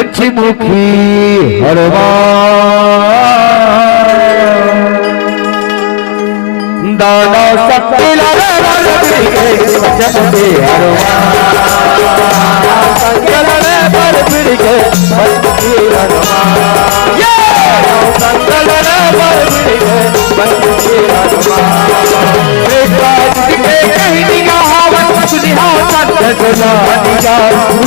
पंचमुखी हनुमान दाना शक्ति लड़े पंचमुखी हनुमान लड़े पर फिर के पंचमुखी हनुमान लड़े पर फिर के पंचमुखी हनुमान कहीं निगाह